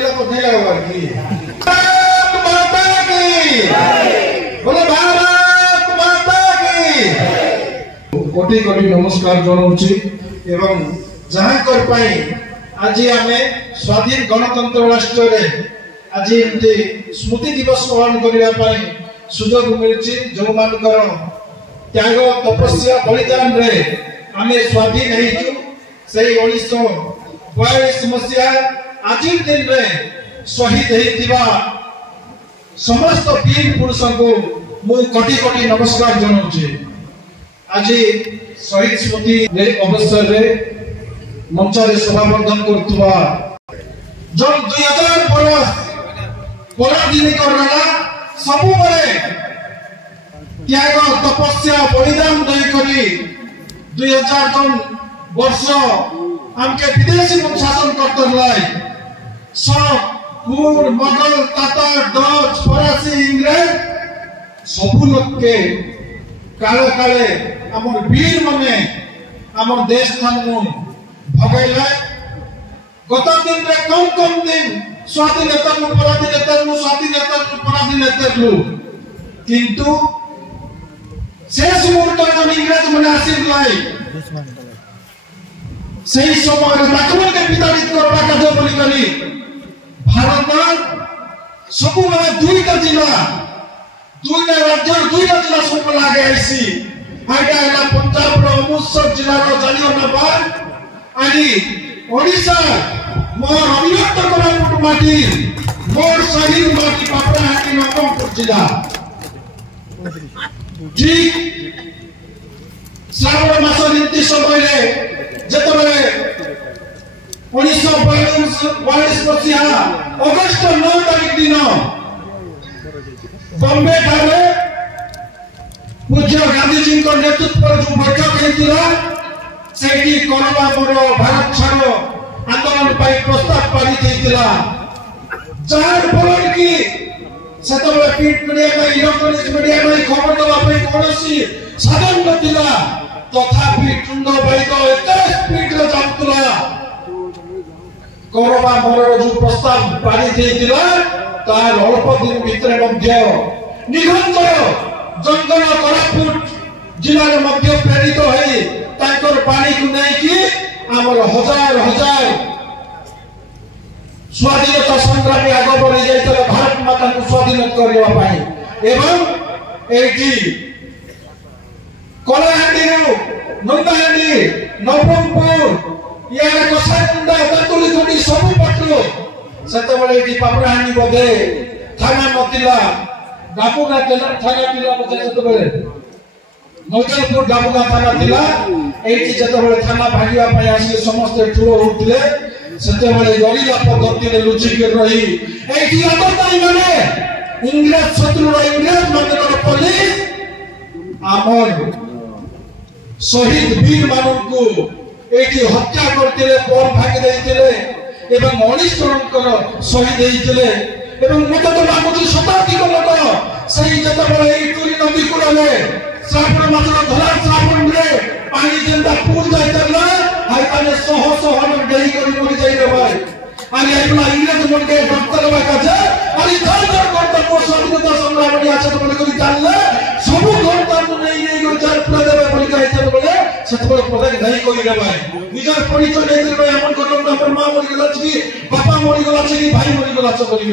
मेला को नहीं लगा की भारत माता की बोले भारत माता की कोटि कोटि नमस्कार जनाउछि एवं जहां कर पाई आज आमे स्वाधीन गणतंत्र राष्ट्र रे आज एमती स्मृति दिवस पालन करिया पाई सुजोग मिलछि जो मानकर त्याग तपस्या बलिदान रे आमे स्वाधीन हेचु सेही 1942 मसिया आज दिन रे शहीद हेतिबा समस्त वीर पुरुष को मु कोटि कोटि नमस्कार जनाउछि। आज शहीद स्मृति अवसर रे मंच रे सभाबंधन करतुवा जन 2000 बरस पराधीन करला सब बरे त्याग तपस्या बलिदान दई करी 2000 जन वर्ष हमके विदेशी शासन करतलाई कुर मुगल तातर डच फरासी इंग्रेज सब लोग के काले काले हमर वीर माने हमर देश थानु भगैला गत दिन रे कम दिन स्वाधीनता नु पराधीनता नु किंतु शेष मुहूर्त जो इंग्रेज माने आसीलाई सही समय राखमन के विताड़ित करबा कार्य बोली करी भारत सब में दुईटा जिला दुईटा राज्य दुईटा जिला सब लागे आईसी आइटा हला पंजाब रो अमृतसर जिला रो जालियानवाला आनी ओडिशा मोर अभिव्यक्त कोरापुट माटी मोर शहीद माटी पापड़ाहाटी नवरंगपुर जिला ठीक श्रावण मास नीति समय रे जतबे 1942 मसिया अगस्त 9 तारिख दिन बॉम्बे ठारे पूज्य गांधी जी को नेतृत्व पर जो बैठक हेतिला सेठी कोरोना बरो भारत छाड़ो आंदोलन पाई प्रस्ताव पारित हेतिला जार फल की सेतबे प्रिंट मीडिया में इलेक्ट्रॉनिक मीडिया में खबर दवा पे कोनोसी साधन नथिला तथापि टुंड बैद एते स्पीड रे जाउतला कोरोना बरो जो प्रस्ताव पारित हेतिला तार अल्प दिन भितर मध्य निरंतर जंगल कोरापुट जिला रे मध्य प्रेरित होई ताकर पानी को नै कि हमर हजार हजार स्वाधीनता संग्रामी आगे बढ़ी जाइतले भारत माता को स्वाधीन करबा पाई एवं एठी कोलाहांडी नंदाहांडी नवरंगपुर या कसामुंडा तंतुलीखंडी सब पटलो सेतबेले एठी पापड़ाहांडी बदे थाना नथिला डाबुगा थाना थिला बदे सेतबेले नौजलपुर डाबुगा थाना थिला एठी जेतबेले थाना भागिया पाई आसी समस्त ठुलो होतले सेतबेले गरिला पद्धति रे लुचि के रही एठी आतंकवादी माने इंग्रेज शत्रु इंग्रेज मानकर पुलिस आमर शहीद वीर मानन को एठी हत्या करतिले पर भाग देइतिले एवं 19 जनकर शहीद हेइतिले एवं मते तो लागुची शताब्दी लोक सही जतबे एई टूरी नदी कुड़ले श्रावण मासर धरा श्रावण रे पानी जेंदा पूर जाइतला हाइताने सह सह न डेही करी मरि जाई रे भाई आनी आइला इंग्रेज मन के डॉक्टर बा काजे आनी धर करता को स्वाधीनता संग्राम या छ बोले करी जानले सब घंटा को नहीं को चार पूरा देबे बोली कहते बोले सेतबे पता नहीं करी रे भाई निजर परिचय नहीं रे हमन को हमर मां मरि गेला छी बापा मरि गेला छी भाई मरि गेला छ करी